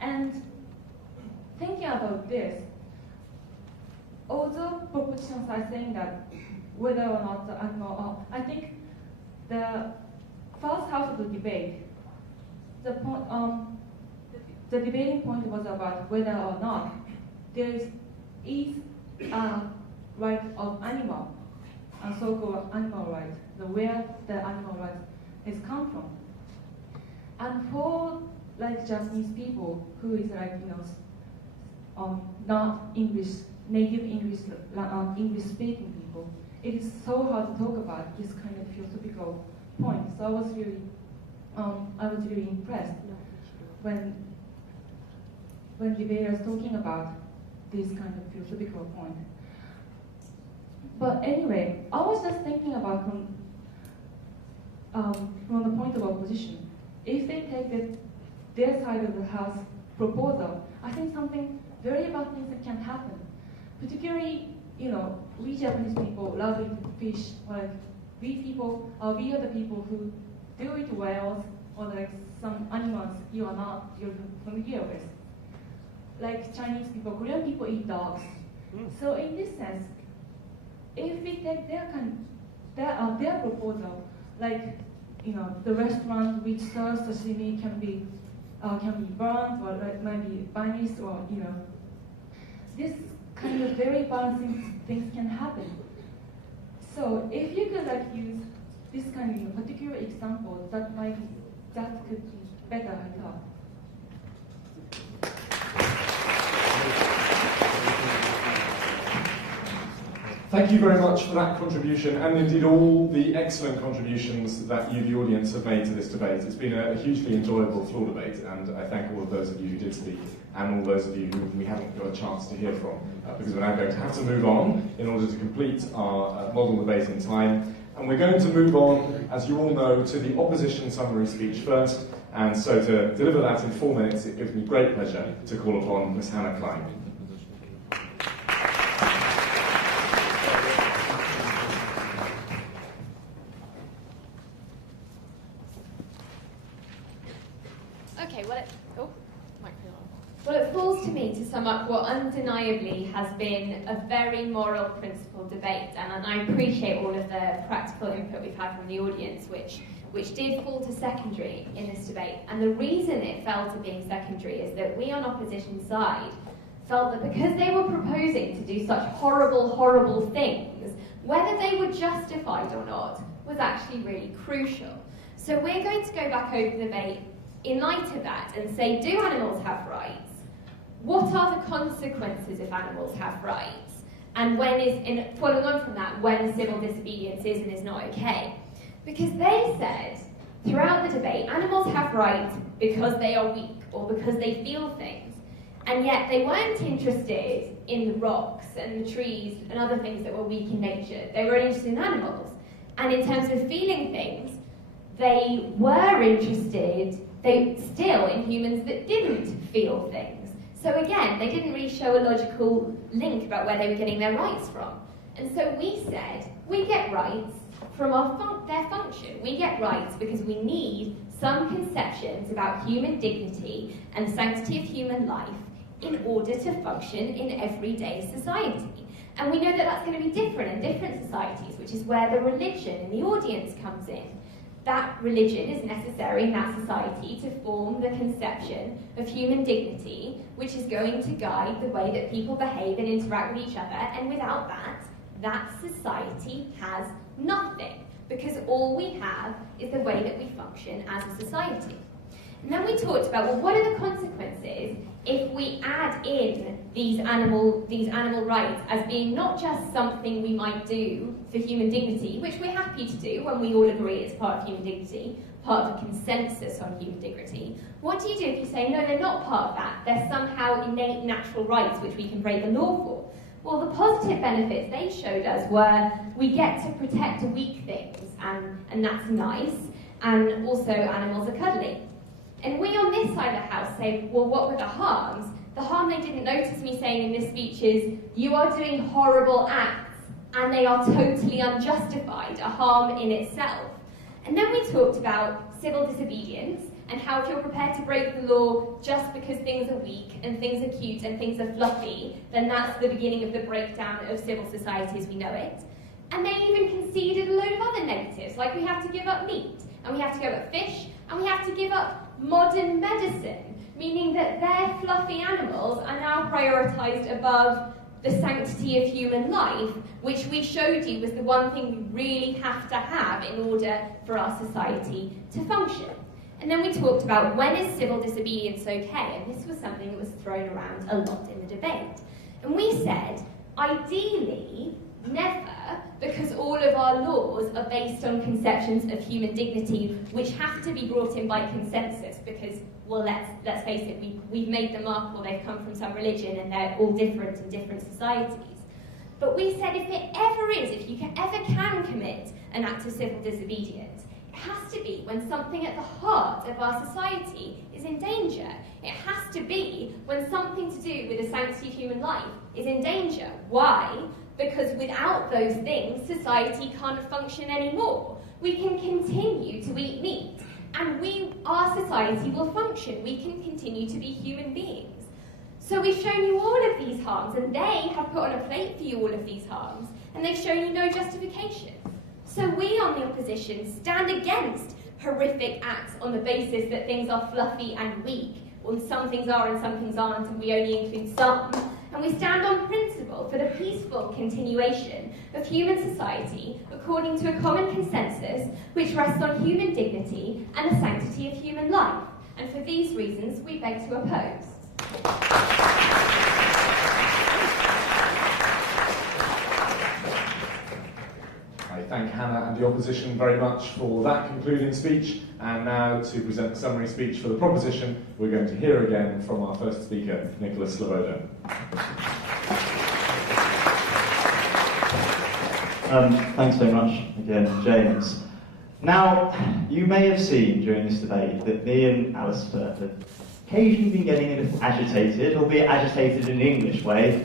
And thinking about this, although propositions are saying that whether or not the animal, I think the first half of the debate, the debating point was about whether or not there is a right of animal, a so-called animal right, where the animal right has come from. And for like Japanese people who is like not English, native English speaking people, it is so hard to talk about this kind of philosophical point. So I was really impressed when debaters talking about this kind of philosophical point. But anyway, I was just thinking about from the point of opposition. If they take their side of the house proposal, I think something very bad things that can happen. Particularly, we Japanese people love eating fish. Like we are the people who do eat whales or like some animals you're familiar with. Like Chinese people, Korean people eat dogs. So in this sense, if we take their proposal, like the restaurant which serves sashimi can be burnt or like maybe banished, or this kind of very balancing things can happen. So if you could like use this kind of particular example, that could be better, I thought. Thank you very much for that contribution, and indeed all the excellent contributions that you, the audience, have made to this debate. It's been a hugely enjoyable floor debate, and I thank all of those of you who did speak, and all those of you who we haven't got a chance to hear from, because we're now going to have to move on in order to complete our model debate in time. And we're going to move on, as you all know, to the opposition summary speech first, and so to deliver that in 4 minutes, it gives me great pleasure to call upon Ms. Hannah Klein. Well, it falls to me to sum up what undeniably has been a very moral principle debate, and I appreciate all of the practical input we've had from the audience, which did fall to secondary in this debate. And the reason it fell to being secondary is that we on opposition side felt that because they were proposing to do such horrible, horrible things, whether they were justified or not was actually really crucial. So we're going to go back over the debate in light of that and say, do animals have rights? What are the consequences if animals have rights? And following on from that, when civil disobedience is and is not okay? Because they said, throughout the debate, animals have rights because they are weak or because they feel things. And yet they weren't interested in the rocks and the trees and other things that were weak in nature. They were interested in animals. And in terms of feeling things, they were interested still in humans that didn't feel things. So again, they didn't really show a logical link about where they were getting their rights from. And so we said, we get rights from their function. We get rights because we need some conceptions about human dignity and the sanctity of human life in order to function in everyday society. And we know that that's going to be different in different societies, which is where the religion in the audience comes in. That religion is necessary in that society to form the conception of human dignity, which is going to guide the way that people behave and interact with each other, and without that, that society has nothing, because all we have is the way that we function as a society. And then we talked about, well, what are the consequences if we add in these animal rights as being not just something we might do for human dignity, which we're happy to do when we all agree it's part of human dignity, part of a consensus on human dignity. What do you do if you say, no, they're not part of that, they're somehow innate natural rights which we can break the law for? Well, the positive benefits they showed us were we get to protect weak things, and that's nice, and also animals are cuddly. And we on this side of the house say, well, what were the harms? The harm they didn't notice me saying in this speech is, you are doing horrible acts, and they are totally unjustified, a harm in itself. And then we talked about civil disobedience, and how if you're prepared to break the law just because things are weak, and things are cute, and things are fluffy, then that's the beginning of the breakdown of civil society as we know it. And they even conceded a load of other negatives, like we have to give up meat, and we have to give up fish, and we have to give up modern medicine, meaning that their fluffy animals are now prioritised above the sanctity of human life, which we showed you was the one thing we really have to have in order for our society to function. And then we talked about when is civil disobedience okay, and this was something that was thrown around a lot in the debate. And we said, ideally, never, because all of our laws are based on conceptions of human dignity, which have to be brought in by consensus, because, well, let's face it, we've made them up, or they've come from some religion, and they're all different in different societies. But we said if it ever is, if you ever can commit an act of civil disobedience, it has to be when something at the heart of our society is in danger. It has to be when something to do with the sanctity of human life is in danger. Why? Because without those things, society can't function anymore. We can continue to eat meat, and our society will function. We can continue to be human beings. So we've shown you all of these harms, and they have put on a plate for you all of these harms, and they've shown you no justification. So we, on the opposition, stand against horrific acts on the basis that things are fluffy and weak, or some things are and some things aren't, and we only include some. And we stand on principle for the peaceful continuation of human society according to a common consensus which rests on human dignity and the sanctity of human life. And for these reasons, we beg to oppose. I thank Hannah and the opposition very much for that concluding speech. And now to present the summary speech for the proposition, we're going to hear again from our first speaker, Nicholas Sloboda. Thanks very much again, James. Now, you may have seen during this debate that me and Alistair have occasionally been getting a little agitated, albeit agitated in an English way.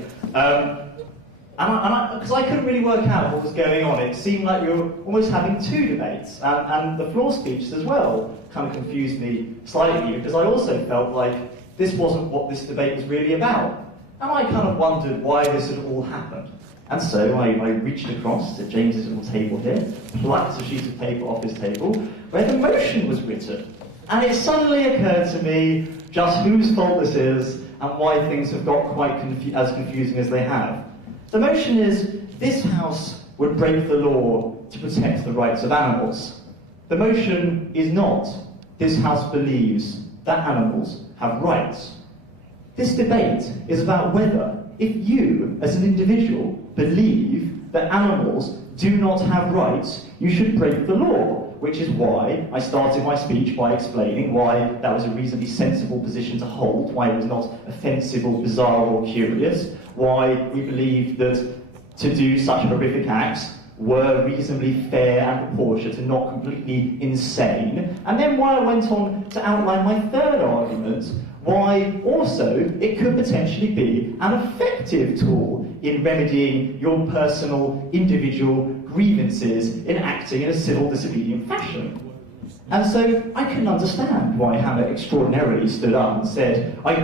Because I couldn't really work out what was going on. It seemed like we were almost having two debates, and the floor speeches as well kind of confused me slightly, because I also felt like this wasn't what this debate was really about. And I kind of wondered why this had all happened. And so I reached across to James's little table here, plucked a sheet of paper off his table, where the motion was written. And it suddenly occurred to me just whose fault this is, and why things have got quite as confusing as they have. The motion is, this House would break the law to protect the rights of animals. The motion is not, this House believes that animals have rights. This debate is about whether, if you, as an individual, believe that animals do not have rights, you should break the law, which is why I started my speech by explaining why that was a reasonably sensible position to hold, why it was not offensive or bizarre or curious, why we believed that to do such horrific acts were reasonably fair and proportionate and not completely insane, and then why I went on to outline my third argument, why also it could potentially be an effective tool in remedying your personal, individual grievances in acting in a civil disobedient fashion. And so I couldn't understand why Hannah extraordinarily stood up and said, I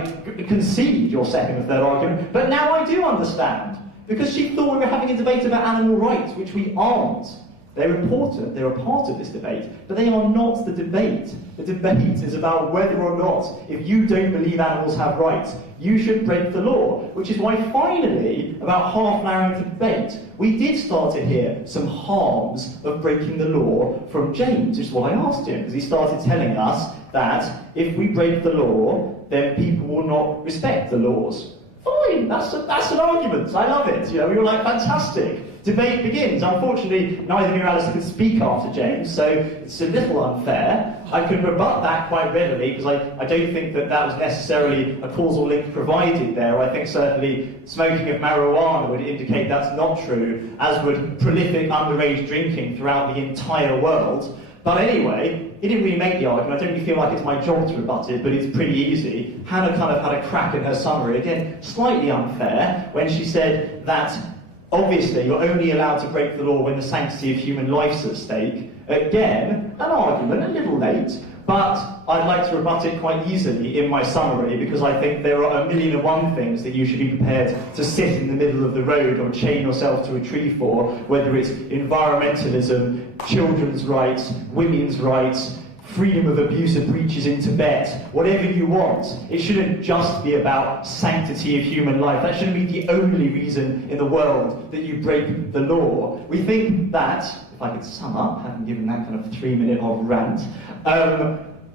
concede your second and third argument, but now I do understand. Because she thought we were having a debate about animal rights, which we aren't. They're important, they're a part of this debate, but they are not the debate. The debate is about whether or not, if you don't believe animals have rights, you should break the law. Which is why finally, about half an hour into debate, we did start to hear some harms of breaking the law from James, which is what I asked him, because he started telling us that if we break the law, then people will not respect the laws. Fine, that's an argument. I love it. You know, we were like, fantastic. Debate begins. Unfortunately, neither of you, Alice, could speak after James, so it's a little unfair. I can rebut that quite readily, because I don't think that was necessarily a causal link provided there. I think certainly smoking of marijuana would indicate that's not true, as would prolific underage drinking throughout the entire world. But anyway, he didn't really make the argument. I don't really feel like it's my job to rebut it, but it's pretty easy. Hannah kind of had a crack in her summary, again, slightly unfair, when she said that obviously you're only allowed to break the law when the sanctity of human life's at stake. Again, an argument, a little late, but I'd like to rebut it quite easily in my summary, because I think there are 1,000,001 things that you should be prepared to sit in the middle of the road or chain yourself to a tree for, whether it's environmentalism, children's rights, women's rights, freedom of abuse and breaches in Tibet, whatever you want. It shouldn't just be about sanctity of human life. That shouldn't be the only reason in the world that you break the law. We think that, if I could sum up, having given that kind of 3-minute odd rant,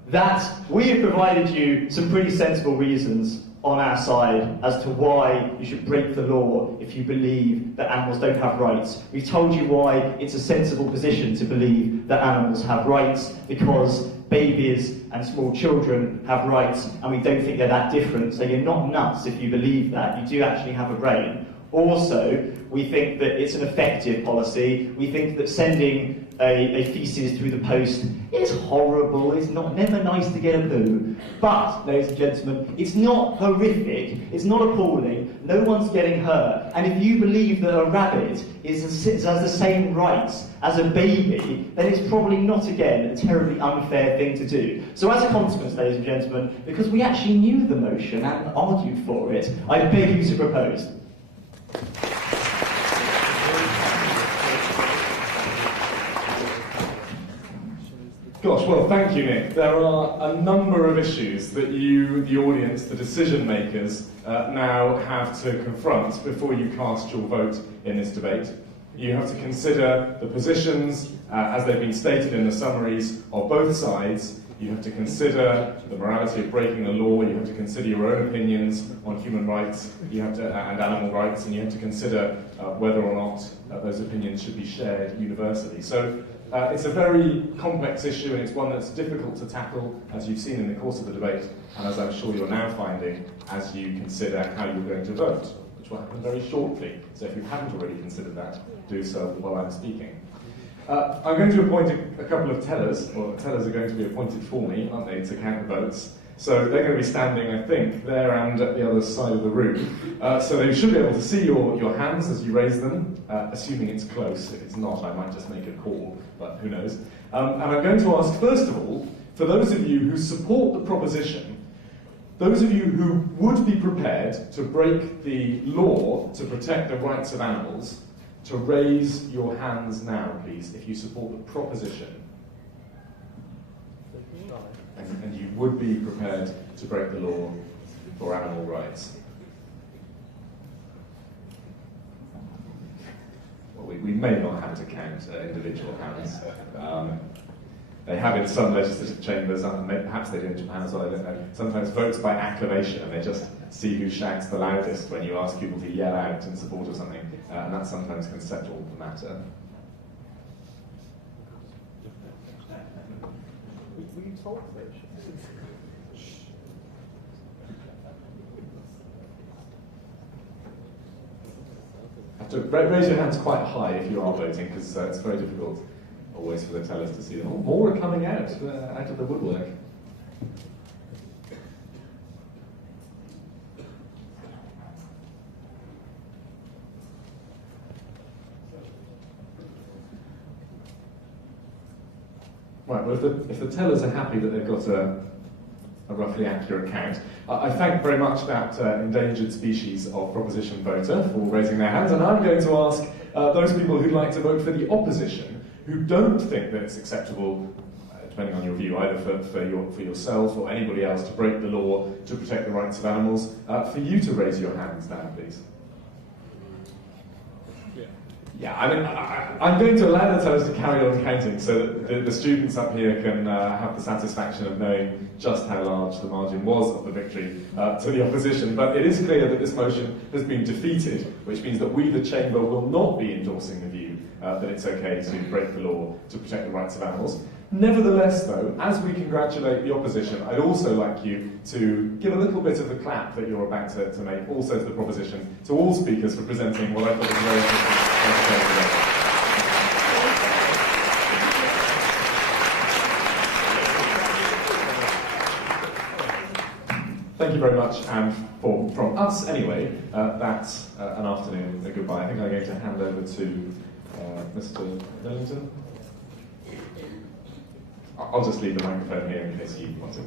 that we have provided you some pretty sensible reasons on our side as to why you should break the law if you believe that animals don't have rights. We've told you why it's a sensible position to believe that animals have rights, because babies and small children have rights, and we don't think they're that different, so you're not nuts if you believe that. You do actually have a brain. Also, we think that it's an effective policy. We think that sending a feces through the post is horrible. It's never nice to get a poo. But, ladies and gentlemen, it's not horrific. It's not appalling. No one's getting hurt. And if you believe that a rabbit has the same rights as a baby, then it's probably not, again, a terribly unfair thing to do. So as a consequence, ladies and gentlemen, because we actually knew the motion and argued for it, I beg you to propose. Gosh, well, thank you, Nick. There are a number of issues that you, the audience, the decision makers, now have to confront before you cast your vote in this debate. You have to consider the positions, as they've been stated in the summaries, of both sides. You have to consider the morality of breaking the law. You have to consider your own opinions on human rights and animal rights, and you have to consider whether or not those opinions should be shared universally. So it's a very complex issue, and it's one that's difficult to tackle, as you've seen in the course of the debate, and as I'm sure you're now finding as you consider how you're going to vote, which will happen very shortly. So if you haven't already considered that, do so while I'm speaking. I'm going to appoint a couple of tellers, or tellers are going to be appointed for me, aren't they, to count the votes. So they're going to be standing, I think, there and at the other side of the room. So they should be able to see your hands as you raise them, assuming it's close. If it's not, I might just make a call, but who knows. And I'm going to ask, first of all, for those of you who support the proposition, those of you who would be prepared to break the law to protect the rights of animals, to raise your hands now, please, if you support the proposition. And you would be prepared to break the law for animal rights. Well, we may not have to count individual hands. They have in some legislative chambers, and perhaps they do in Japan as well, I don't know, sometimes votes by acclamation, and they just see who shouts the loudest when you ask people to yell out in support of something, and that sometimes can settle the matter. Were you told that? Have to raise your hands quite high if you are voting, because it's very difficult always for the tellers to see them. Oh, more are coming out of the woodwork. Well, if the tellers are happy that they've got a roughly accurate count, I thank very much that endangered species of proposition voter for raising their hands, and I'm going to ask those people who'd like to vote for the opposition, who don't think that it's acceptable, depending on your view, either for yourself or anybody else, to break the law to protect the rights of animals, for you to raise your hands now, please. Yeah, I mean, I'm going to allow the tellers to carry on counting so that the students up here can have the satisfaction of knowing just how large the margin was of the victory to the opposition. But it is clear that this motion has been defeated, which means that we, the Chamber, will not be endorsing the view that it's okay to break the law to protect the rights of animals. Nevertheless, though, as we congratulate the opposition, I'd also like you to give a little bit of the clap that you're about to make, also to the proposition, to all speakers for presenting what I thought was a very interesting. Thank you very much, and from us anyway, that's an afternoon, a goodbye. I think I'm going to hand over to Mr. Millington. I'll just leave the microphone here in case you want to.